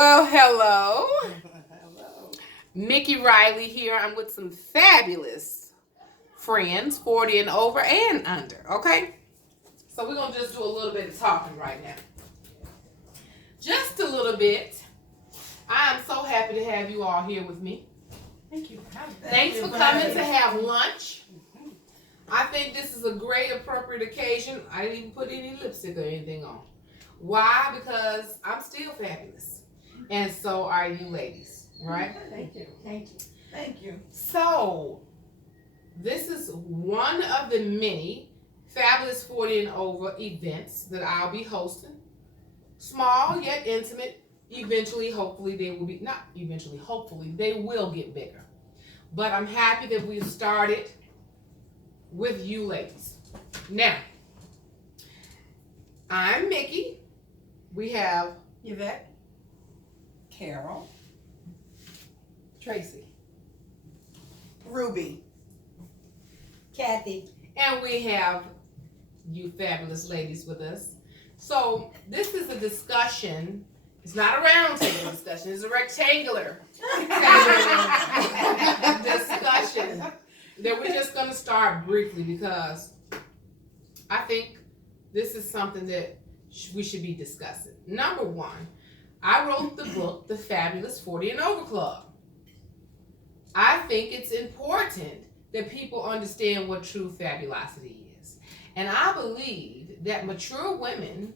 Well, hello. Hello. Mickey Riley here. I'm with some fabulous friends, 40 and over and under, okay? So we're going to just do a little bit of talking right now. Just a little bit. I am so happy to have you all here with me. Thank you. Thanks for coming to have lunch. I think this is a great, appropriate occasion. I didn't even put any lipstick or anything on. Why? Because I'm still fabulous. And so are you ladies, right? Thank you. Thank you. Thank you. So, this is one of the many Fabulous 40 and Over events that I'll be hosting. Small yet intimate. Eventually, hopefully, they will be, not eventually, hopefully, they will get bigger. But I'm happy that we've started with you ladies. Now, I'm Mickey. We have Yvette. Carol. Tracy. Ruby. Kathy. And we have you fabulous ladies with us. So this is a discussion. It's not a round table discussion. It's a rectangular discussion that we're just going to start briefly because I think this is something that we should be discussing. Number one, I wrote the book, The Fabulous 40 and Over Club. I think it's important that people understand what true fabulosity is. And I believe that mature women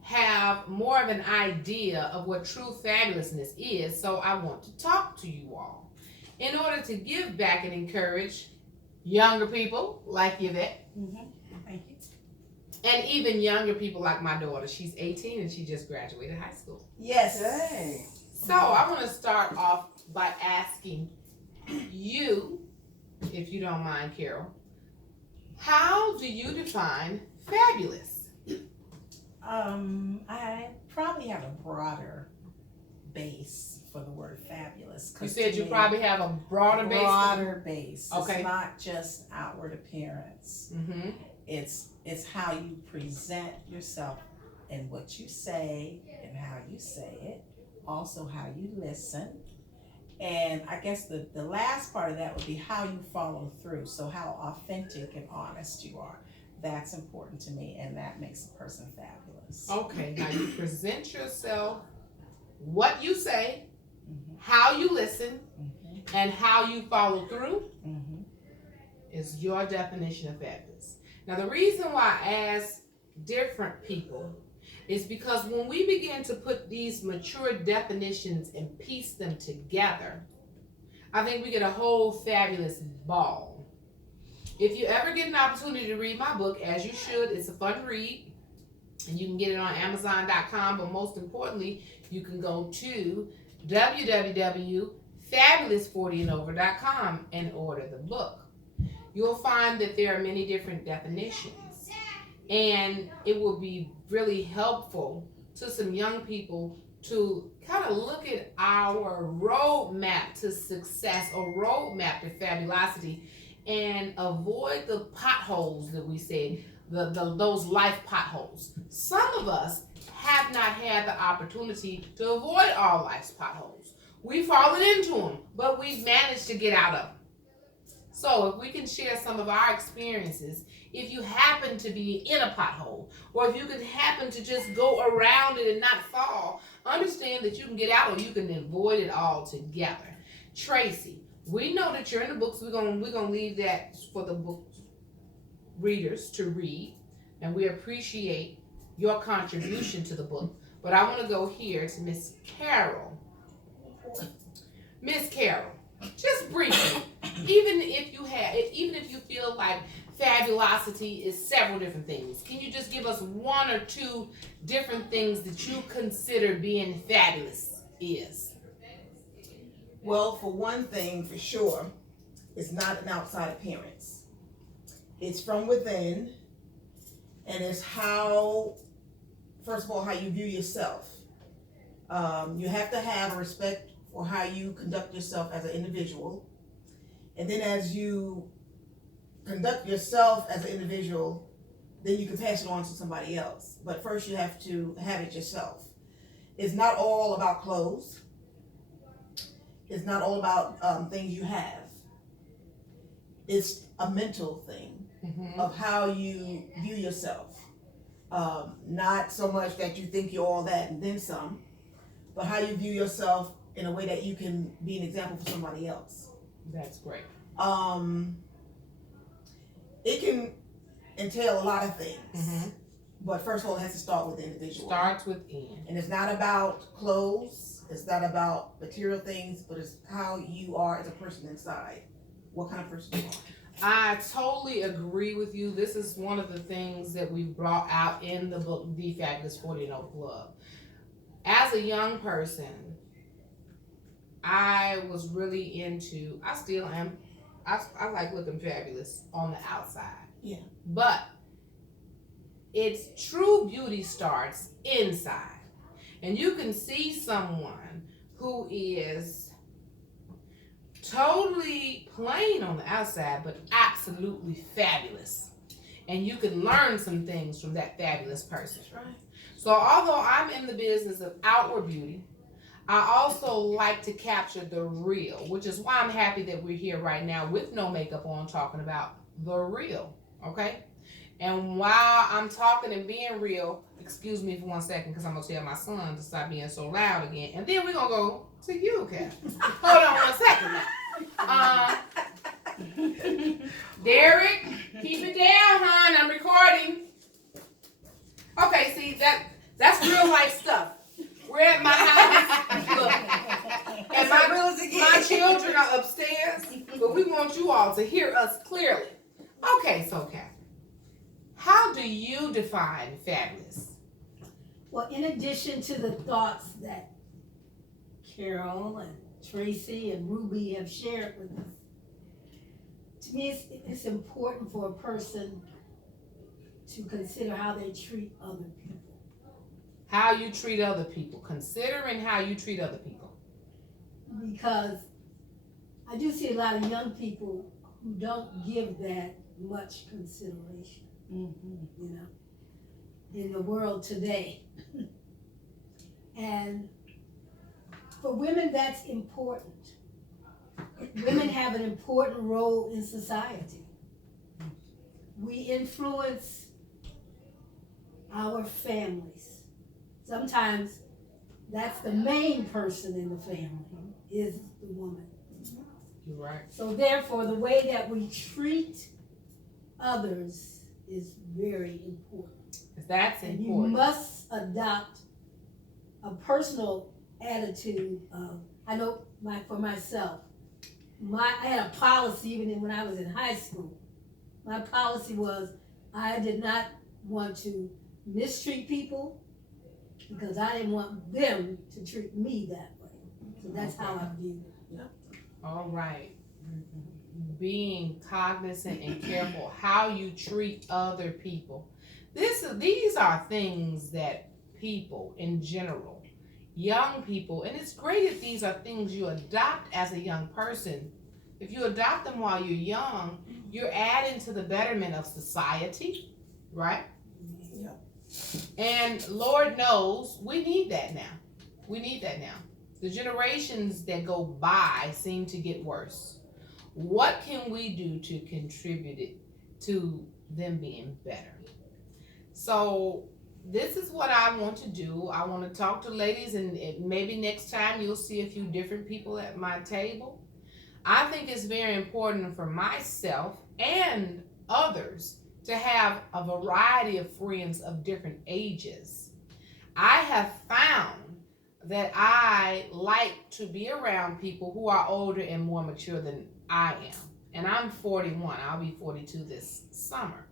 have more of an idea of what true fabulousness is, so I want to talk to you all in order to give back and encourage younger people like Yvette. Thank you. And even younger people like my daughter. She's 18 and she just graduated high school. Yes. Hey. So I want to start off by asking you, if you don't mind, Carol, how do you define fabulous? I probably have a broader base for the word fabulous. You said you probably have a broader base. Broader base. Okay. It's not just outward appearance. Mm-hmm. It's how you present yourself and what you say and how you say it. Also how you listen. And I guess the last part of that would be how you follow through. So how authentic and honest you are. That's important to me, and that makes a person fabulous. Okay, now you present yourself, what you say, Mhm. how you listen, Mhm. and how you follow through Mhm. is your definition of fabulous. Now, the reason why I ask different people is because when we begin to put these mature definitions and piece them together, I think we get a whole fabulous ball. If you ever get an opportunity to read my book, as you should, it's a fun read, and you can get it on Amazon.com, but most importantly, you can go to www.fabulous40andover.com and order the book. You'll find that there are many different definitions, and it will be really helpful to some young people to kind of look at our roadmap to success or roadmap to fabulosity and avoid the potholes that we said, those life potholes. Some of us have not had the opportunity to avoid all life's potholes. We've fallen into them, but we've managed to get out of them. So if we can share some of our experiences, if you happen to be in a pothole, or if you can happen to just go around it and not fall, understand that you can get out or you can avoid it altogether. Tracy, we know that you're in the books. We're gonna leave that for the book readers to read, and we appreciate your contribution to the book. But I want to go here to Miss Carol. Miss Carol, just briefly, even if you feel like fabulosity is several different things, can you just give us one or two different things that you consider being fabulous is? Well, for one thing, for sure, it's not an outside appearance. It's from within, and it's how, first of all, how you view yourself. You have to have a respect for how you conduct yourself as an individual. And then as you conduct yourself as an individual, then you can pass it on to somebody else. But first you have to have it yourself. It's not all about clothes. It's not all about things you have. It's a mental thing of how you view yourself. Not so much that you think you're all that and then some, but how you view yourself in a way that you can be an example for somebody else. That's great. It can entail a lot of things, but first of all, it has to start with the individual. Starts within. And it's not about clothes, it's not about material things, but it's how you are as a person inside. What kind of person you are. I totally agree with you. This is one of the things that we brought out in the book, The Fabulous 40 and Over Club. As a young person, I was really into, I still am, I like looking fabulous on the outside. Yeah. But its true beauty starts inside. And you can see someone who is totally plain on the outside, but absolutely fabulous. And you can learn some things from that fabulous person. That's right. So although I'm in the business of outward beauty, I also like to capture the real, which is why I'm happy that we're here right now with no makeup on talking about the real, okay? And while I'm talking and being real, excuse me for 1 second because I'm going to tell my son to stop being so loud again. And then we're going to go to you, Kat. Hold on 1 second now. Derek, keep it down, hon. I'm recording. Okay, see, that's real life stuff. We're at my house. Look, and my children are upstairs, but we want you all to hear us clearly. Okay, so Kat, how do you define fabulous? Well, in addition to the thoughts that Carol and Tracy and Ruby have shared with us, to me it's important for a person to consider how they treat other people. How you treat other people, considering how you treat other people. Because I do see a lot of young people who don't give that much consideration, you know, in the world today. And for women, that's important. Women have an important role in society. We influence our families. Sometimes that's the main person in the family is the woman. You're right. So therefore, the way that we treat others is very important. That's And important. you must adopt a personal attitude of, I know for myself, I had a policy even when I was in high school. My policy was I did not want to mistreat people because I didn't want them to treat me that way. So that's how I viewed it. All right. Being cognizant and careful how you treat other people. These are things that people in general, young people, and it's great if these are things you adopt as a young person. If you adopt them while you're young, you're adding to the betterment of society, right? Yeah. And Lord knows we need that now. We need that now. The generations that go by seem to get worse. What can we do to contribute it to them being better? So this is what I want to do. I want to talk to ladies, and maybe next time you'll see a few different people at my table. I think it's very important for myself and others to have a variety of friends of different ages. I have found that I like to be around people who are older and more mature than I am. And I'm 41. I'll be 42 this summer.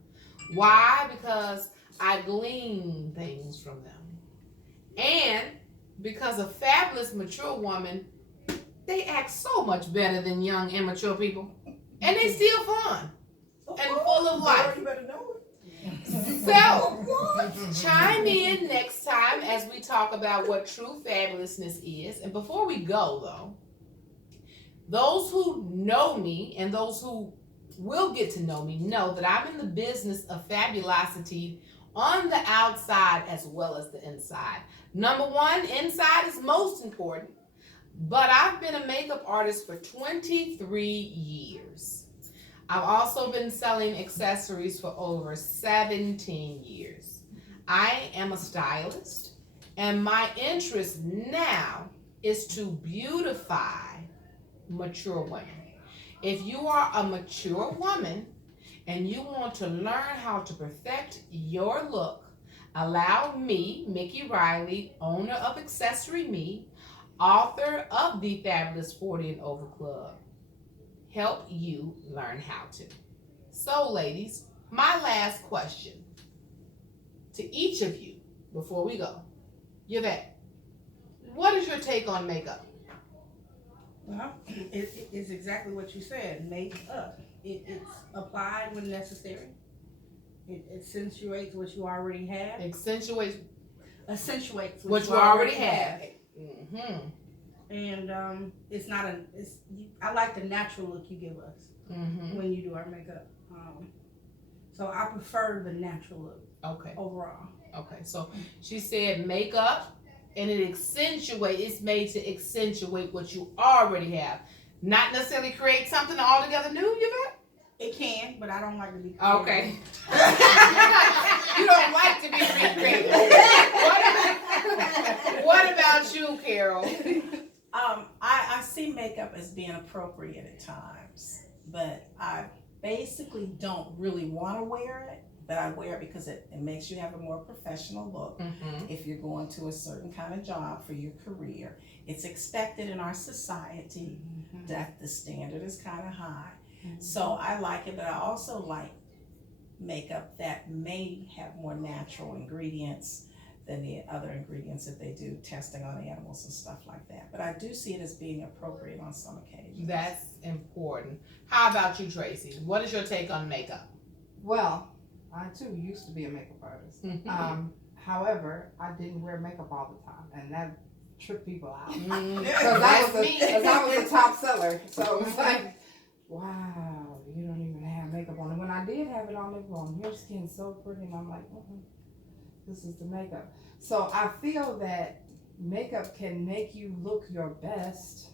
Why? Because I glean things from them. And because a fabulous mature woman, they act so much better than young immature people. And they still fun and full of life. You better know it. So, chime in next time as we talk about what true fabulousness is. And before we go, though, those who know me and those who will get to know me know that I'm in the business of fabulosity on the outside as well as the inside. Number one, inside is most important, but I've been a makeup artist for 23 years. I've also been selling accessories for over 17 years. I am a stylist, and my interest now is to beautify mature women. If you are a mature woman and you want to learn how to perfect your look, allow me, Mickey Riley, owner of Accessory Me, author of the Fabulous 40 and Over Club, help you learn how to. So, ladies, my last question to each of you before we go. Yvette, what is your take on makeup? Well, it's exactly what you said. Make up. It's applied when necessary. It accentuates what you already have. Accentuates Accentuates what you already have. Mm-hmm. And it's not a. I like the natural look you give us Mm-hmm. when you do our makeup. So I prefer the natural look Okay. overall. Okay. So she said makeup, and it's made to accentuate what you already have, not necessarily create something altogether new. Yvette? It can, but I don't like to be. Okay. You don't like to be recreated. What about you, Carol? I see makeup as being appropriate at times, but I basically don't really want to wear it, but I wear it because it makes you have a more professional look. Mm-hmm. If you're going to a certain kind of job for your career, it's expected in our society that the standard is kind of high. So I like it, but I also like makeup that may have more natural ingredients than the other ingredients that they do testing on animals and stuff like that. But I do see it as being appropriate on some occasions. That's important. How about you, Tracy? What is your take on makeup? Well, I too used to be a makeup artist. However, I didn't wear makeup all the time, and that tripped people out. Because That's me. I was a top seller, so it's like, wow, you don't even have makeup on. And when I did have it on, they were going, your skin's so pretty, and I'm like, this is the makeup. So I feel that makeup can make you look your best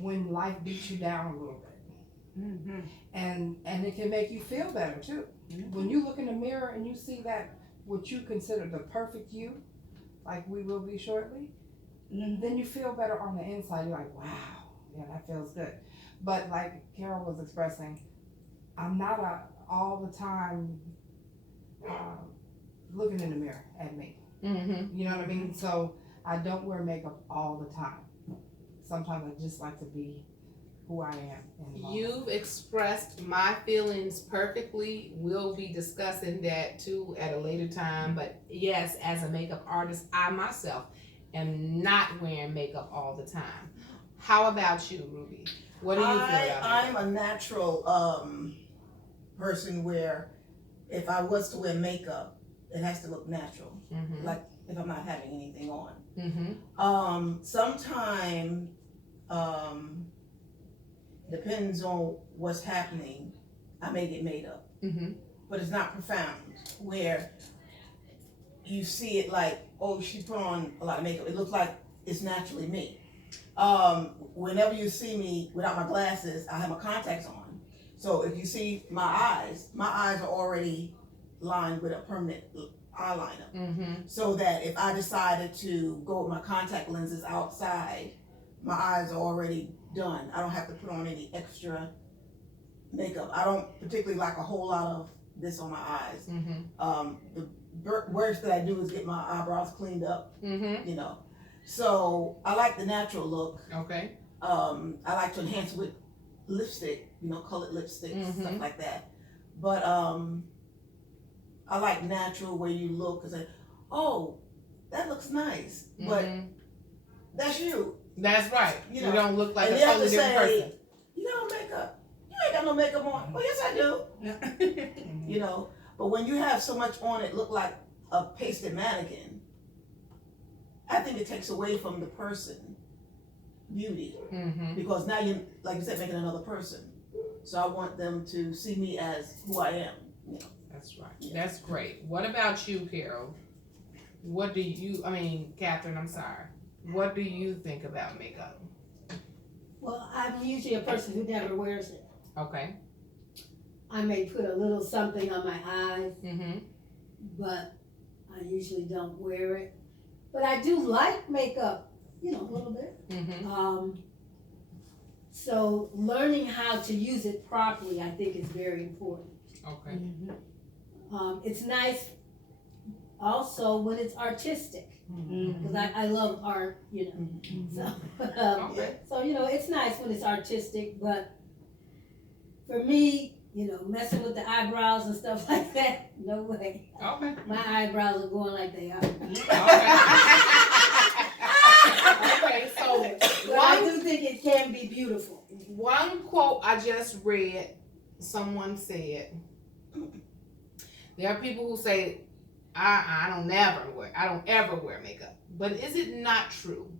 when life beats you down a little bit. And it can make you feel better too. When you look in the mirror and you see that what you consider the perfect you, like we will be shortly, then you feel better on the inside. You're like, wow, yeah, that feels good. But like Carol was expressing, I'm not all the time looking in the mirror at me. Mm-hmm. You know what I mean? So I don't wear makeup all the time. Sometimes I just like to be who I am in the moment. You've expressed my feelings perfectly. We'll be discussing that too at a later time. But yes, as a makeup artist, I myself am not wearing makeup all the time. How about you, Ruby? What do you feel about it? I'm a natural person where if I was to wear makeup, it has to look natural. Mm-hmm. Like if I'm not having anything on. Mm-hmm. Sometime depends on what's happening, I may get made up. Mm-hmm. But it's not profound where you see it like, oh, she put on a lot of makeup. It looks like it's naturally me. Whenever you see me without my glasses, I have my contacts on. So if you see my eyes are already lined with a permanent eyeliner. Mm-hmm. So that if I decided to go with my contact lenses outside, my eyes are already done. I don't have to put on any extra makeup. I don't particularly like a whole lot of this on my eyes. Mm-hmm. The worst that I do is get my eyebrows cleaned up, Mm-hmm. you know. So I like the natural look. Okay. I like to enhance with lipstick, you know, colored lipstick, stuff Mhm. like that. But I like natural where you look and say, oh, that looks nice, but Mhm. that's you. That's right. You You, know, don't look like and a you have totally to different say, person. you got no makeup. You ain't got no makeup on. Well, yes, I do. You know, but when you have so much on it look like a pasted mannequin, I think it takes away from the person beauty, Mm-hmm. because now you, like you said, making another person. So I want them to see me as who I am. You know. That's right. That's great. What about you, Carol? Catherine, I'm sorry. What do you think about makeup? Well, I'm usually a person who never wears it. Okay. I may put a little something on my eyes, Mm-hmm. but I usually don't wear it. But I do like makeup, a little bit. Mm-hmm. So learning how to use it properly, I think, is very important. Okay. It's nice also when it's artistic, because I love art, So, Okay. so it's nice when it's artistic, but for me, messing with the eyebrows and stuff like that, no way. Okay. My eyebrows are going like they are. Okay, so But I do think it can be beautiful. one quote I just read, someone said, there are people who say, I don't ever wear makeup. But is it not true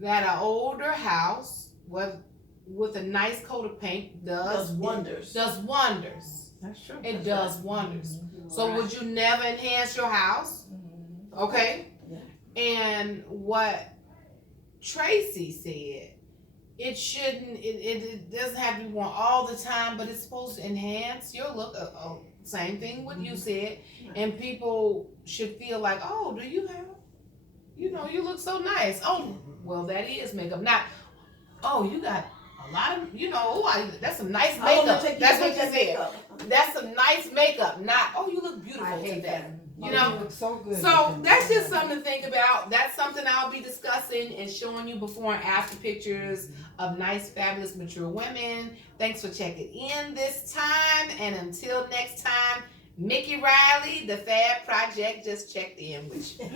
that an older house with a nice coat of paint Does wonders. does wonders. That's true. It does wonders. So would you never enhance your house? Okay. Yeah. And what Tracy said, it doesn't have to be worn all the time, but it's supposed to enhance your look. Same thing what you said. And people should feel like, oh, do you have, you look so nice. Oh, well, that is makeup. Not, oh, you got a lot of, that's some nice makeup. That's what you said. That's some nice makeup. Not, oh, you look beautiful today. You look so good. So that's just something to think about. That's something I'll be discussing and showing you before and after pictures of nice, fabulous, mature women. Thanks for checking in this time. And until next time, Mickey Riley, the Fab Project, just checked in with you.